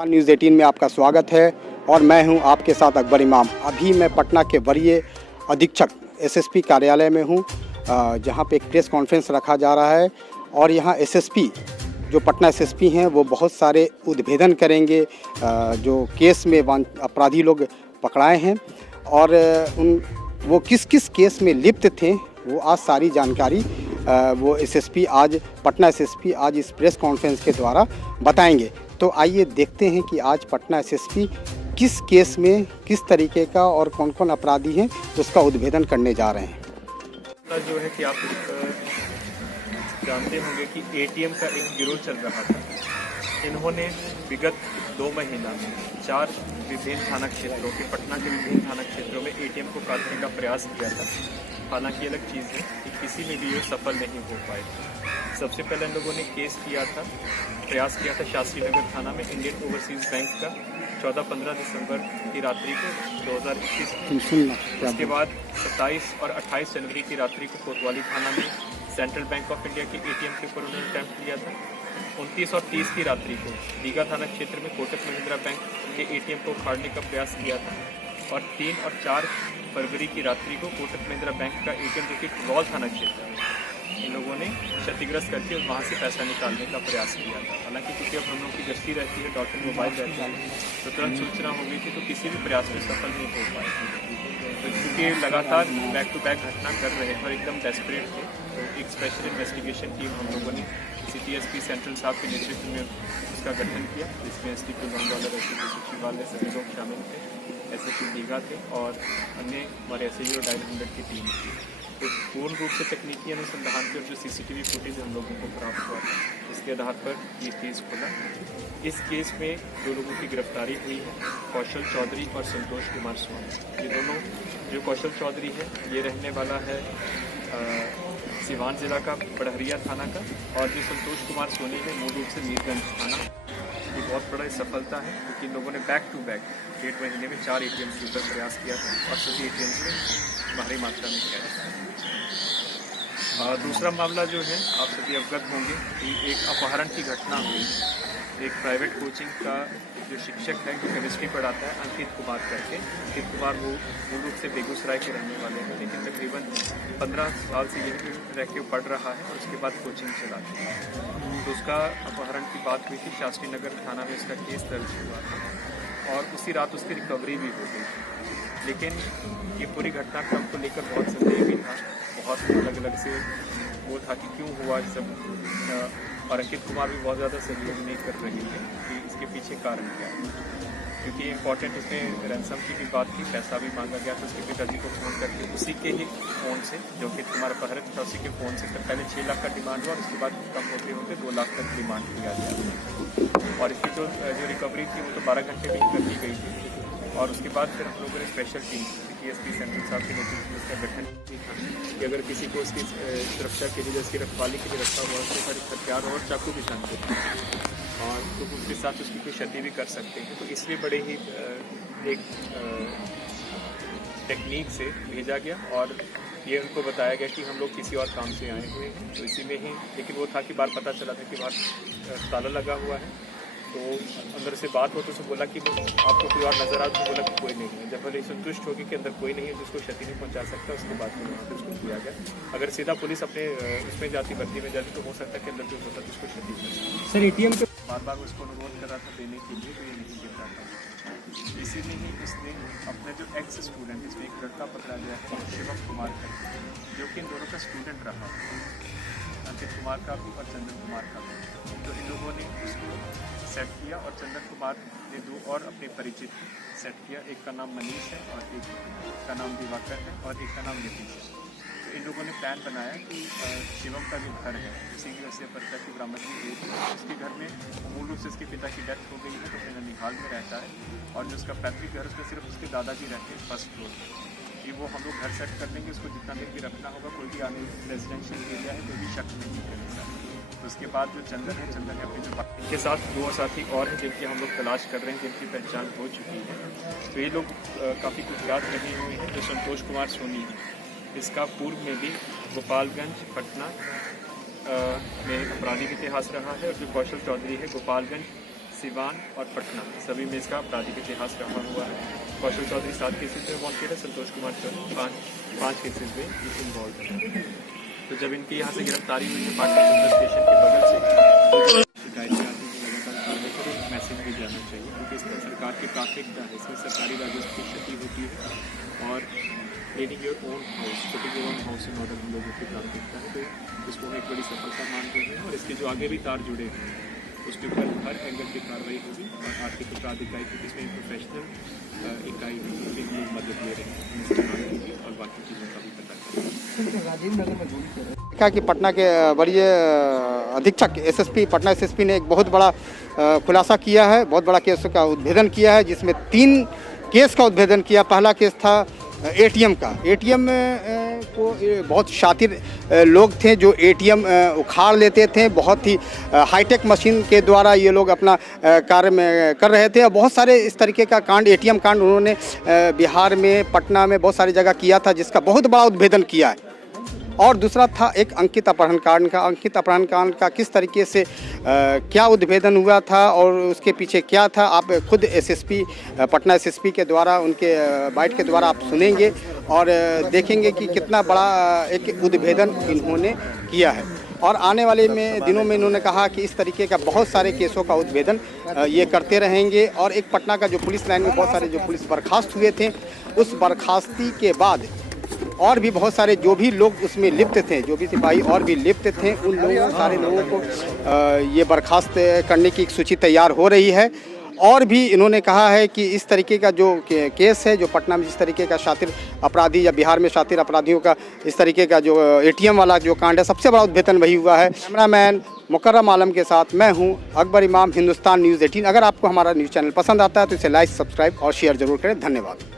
News 18 में आपका स्वागत है और मैं हूं आपके साथ अकबर इमाम। अभी मैं पटना के वरीय अधीक्षक एसएसपी कार्यालय में हूं, जहां पे एक प्रेस कॉन्फ्रेंस रखा जा रहा है और यहां एसएसपी जो पटना एसएसपी हैं वो बहुत सारे उद्भेदन करेंगे, जो केस में अपराधी लोग पकड़ाए हैं और वो किस किस केस में लिप्त थे वो आज सारी जानकारी वो पटना एसएसपी आज इस प्रेस कॉन्फ्रेंस के द्वारा बताएंगे। तो आइए देखते हैं कि आज पटना एसएसपी किस केस में किस तरीके का और कौन कौन अपराधी हैं उसका उद्भेदन करने जा रहे हैं। जो है कि आप जानते होंगे कि एटीएम का एक गिरोह चल रहा था। इन्होंने विगत 2 महीना में 4 विभिन्न थाना क्षेत्रों के पटना के विभिन्न थाना क्षेत्रों में एटीएम को काटने का प्रयास किया था। हालांकि अलग चीज़ है कि किसी में भी ये सफल नहीं हो पाए। सबसे पहले इन लोगों ने प्रयास किया था शास्त्री नगर थाना में इंडियन ओवरसीज़ बैंक का 14-15 दिसंबर की रात्रि को 2021। उसके बाद 27 और 28 जनवरी की रात्रि को कोतवाली थाना में सेंट्रल बैंक ऑफ इंडिया के एटीएम के ऊपर उन्होंने अटैम्प्ट किया था। 29 और 30 की रात्रि को दीघा थाना क्षेत्र में कोटक महिंद्रा बैंक के एटीएम को उखाड़ने का प्रयास किया था और 3 और 4 फरवरी की रात्रि को कोटक महिंद्रा बैंक का एटीएम जो कि फुटबॉल थाना क्षेत्र है इन लोगों ने क्षतिग्रस्त करके वहाँ से पैसा निकालने का प्रयास किया था। हालांकि क्योंकि अब हम लोग की गश्ती रहती है, डॉट इन मोबाइल रहती है, तो तुरंत सूचना हो गई थी, तो किसी भी प्रयास में सफल नहीं हो पाए। तो क्योंकि लगातार बैक टू बैक घटना कर रहे हैं और एकदम डेस्परेट थे, तो एक स्पेशल इन्वेस्टिगेशन टीम हम लोगों ने CTSP सेंट्रल साहब के नेतृत्व में उसका गठन किया, जिसमें STP लॉन्गवाला, STP सचिवालय सभी लोग शामिल थे, SSP दीघा थे और अन्य हमारे SAU और डायल 100 की टीम थी। तो पूर्ण रूप से तकनीकी अनुसंधान के और जो CCTV फुटेज हम लोगों को प्राप्त हुआ था उसके आधार पर ये केस खुला। इस केस में 2 लोगों की गिरफ्तारी हुई है, कौशल चौधरी और संतोष कुमार सोनी। ये दोनों, जो कौशल चौधरी है ये रहने वाला है सिवान जिला का बड़हरिया थाना का, और जो संतोष कुमार सोनी है मूल रूप से मीरगंज थाना। ये बहुत बड़ा सफलता है क्योंकि इन लोगों ने बैक टू बैक 1.5 महीने में 4 ATM के ऊपर प्रयास किया था और सभी ATM में भारी मात्रा में किया था। दूसरा मामला जो है आप सभी अवगत होंगे कि एक अपहरण की घटना हुई। एक प्राइवेट कोचिंग का जो शिक्षक है जो केमिस्ट्री पढ़ाता है अंकित कुमार करके, अंकित कुमार वो मूल रूप से बेगूसराय के रहने वाले हैं, लेकिन तकरीबन 15 साल से यहीं रह के पढ़ रहा है और उसके बाद कोचिंग चलाते हैं। तो उसका अपहरण की बात हुई थी, शास्त्री नगर थाना में इसका केस दर्ज हुआ था और उसी रात उसकी रिकवरी भी हो गई। लेकिन ये पूरी घटनाक्रम को लेकर बहुत संदेह भी था, बहुत अलग अलग से वो था कि क्यों हुआ सब, और अंकित कुमार भी बहुत ज़्यादा सहयोग नहीं कर रहे थे कि इसके पीछे कारण क्या है। क्योंकि इम्पॉर्टेंट इसमें रैंसम की भी बात थी, पैसा भी मांगा गया था उसके पिताजी को फ़ोन करके, उसी के ही फ़ोन से जो अंकित कुमार अपहरित था उसी के फ़ोन से पहले 6 लाख का डिमांड हुआ और उसके बाद कम होते होते 2 लाख तक डिमांड किया गया। और इसकी जो रिकवरी थी वो तो 12 घंटे में कर दी गई थी। और उसके बाद फिर हम लोगों ने स्पेशल टीम CTSP सेंट्रल साहब के नेतृत्व में उसका गठन किया कि अगर किसी को उसकी सुरक्षा के लिए, उसकी रखवाली के लिए रखा हुआ उसके सारे हथियार और चाकू भी शामिल थे और तो उसके साथ उसकी कोई क्षति भी कर सकते हैं। तो इसलिए बड़े ही एक टेक्निक से भेजा गया और ये उनको बताया गया कि हम लोग किसी और काम से आए हुए हैं, तो इसी में ही, लेकिन वो था कि बाहर पता चला था कि बाहर ताला लगा हुआ है। तो अंदर से बात हो तो उसने बोला कि आपको कोई और नजर आ, तो बोला कि कोई नहीं है। जब पहले संतुष्ट होगी कि अंदर कोई नहीं है जिसको क्षति नहीं पहुंचा सकता, उसके बाद फिर वहाँ पर उसको किया गया। अगर सीधा पुलिस अपने उसमें जाती, भर्ती में जाती, तो हो सकता है कि अंदर जो होता तो उसको क्षति कर सकता। सर ATM के बार उसको अनुरोध कर रहा था देने के लिए, तो ये नहीं दे रहा था। इसी में ही इसने अपने जो एक्स स्टूडेंट, इसमें एक लड़का पकड़ा गया है शिवम कुमार करके, जो कि इन दोनों का स्टूडेंट रहा, अंकित कुमार का भी और चंदन कुमार का भी। तो इन लोगों ने उसको सेट किया और चंदन कुमार ने 2 और अपने परिचित सेट किया, एक का नाम मनीष है और एक का नाम दिवाकर है और एक का नाम नीतीश है। तो इन लोगों ने प्लान बनाया कि शिवम का जो घर है उसी की वजह से पर्चा की बरामदगी हुई थी। उसके घर में मूल रूप से उसके पिता की डेथ हो गई है, तो फिर ननिहाल में रहता है और जो उसका पैतृक घर उसमें सिर्फ उसके दादाजी रहते हैं 1st फ्लोर पर। कि वो हम लोग घर सेट कर लेंगे, उसको जितना देर भी रखना होगा, कोई भी आने रेजिडेंशियल एरिया है कोई भी शक नहीं करेगा। तो उसके बाद जो चंदन है, चंदन ने अपने जो इनके साथ 2 साथी और हैं जिनकी हम लोग तलाश कर रहे हैं, जिनकी पहचान हो चुकी है। तो ये लोग काफ़ी कुख्यात रहे हुए हैं। जो संतोष कुमार सोनी है, इसका पूर्व में भी गोपालगंज, पटना में आपराधिक इतिहास रहा है, और जो कौशल चौधरी है गोपालगंज, सिवान और पटना सभी में इसका आपराधिक इतिहास रहा हुआ है। कौशल चौधरी 7 केसेस में वांटेड है, संतोष कुमार चौधरी 5 केसेस में इन्वॉल्व है। तो जब इनकी यहाँ से गिरफ्तारी हुई है पाटलिपुत्र स्टेशन के बगल से, तो शिकायत लगातार कार्रवाई कर एक मैसेज भी जाना चाहिए, क्योंकि इसका सरकार की प्राथमिकता है। इसमें सरकारी राजस्व की क्षति होती है और cleaning your own house, putting your own house in order हम लोगों की प्राथमिकता है। तो इसको हम एक बड़ी सफलता मान रहे हैं और इसके जो आगे भी तार जुड़े हैं उसके ऊपर हर एंगल की कार्रवाई होगी। और आर्थिक अपराध इकाई की इसमें प्रोफेशनल इकाई की लोग मदद ले रहे हैं, इस्तेमाल होगी और बाकी चीज़ों का भी पता करेंगे। राजीव नगर में गोली चल रही है। देखा कि पटना के वरीय अधीक्षक एसएसपी पटना एसएसपी ने एक बहुत बड़ा खुलासा किया है, बहुत बड़ा केस का उद्भेदन किया है, जिसमें 3 केस का उद्भेदन किया। पहला केस था एटीएम का। एटीएम को बहुत शातिर लोग थे जो एटीएम उखाड़ लेते थे। बहुत ही हाईटेक मशीन के द्वारा ये लोग अपना कार्य में कर रहे थे और बहुत सारे इस तरीके का कांड, एटीएम कांड उन्होंने बिहार में, पटना में बहुत सारी जगह किया था, जिसका बहुत बड़ा उद्भेदन किया है। और दूसरा था एक अंकित अपहरण कांड का। अंकित अपहरण कांड का किस तरीके से क्या उद्भेदन हुआ था और उसके पीछे क्या था, आप खुद एसएसपी पटना एसएसपी के द्वारा, उनके बाइट के द्वारा आप सुनेंगे और देखेंगे कि कितना बड़ा एक उद्भेदन इन्होंने किया है। और आने वाले दिनों में इन्होंने कहा कि इस तरीके का बहुत सारे केसों का उद्भेदन ये करते रहेंगे। और एक पटना का जो पुलिस लाइन में बहुत सारे जो पुलिस बर्खास्त हुए थे, उस बर्खास्ती के बाद और भी बहुत सारे जो भी लोग उसमें लिप्त थे, जो भी सिपाही और भी लिप्त थे, उन लोगों सारे लोगों को ये बर्खास्त करने की एक सूची तैयार हो रही है। और भी इन्होंने कहा है कि इस तरीके का जो केस है, जो पटना में जिस तरीके का शातिर अपराधी या बिहार में शातिर अपराधियों का इस तरीके का जो एटीएम वाला जो कांड है, सबसे बड़ा उद्भेदन वही हुआ है। कैमरामैन मुकर्रम आलम के साथ मैं हूं अकबर इमाम, हिंदुस्तान न्यूज़ 18। अगर आपको हमारा न्यूज़ चैनल पसंद आता है तो इसे लाइक, सब्सक्राइब और शेयर जरूर करें। धन्यवाद।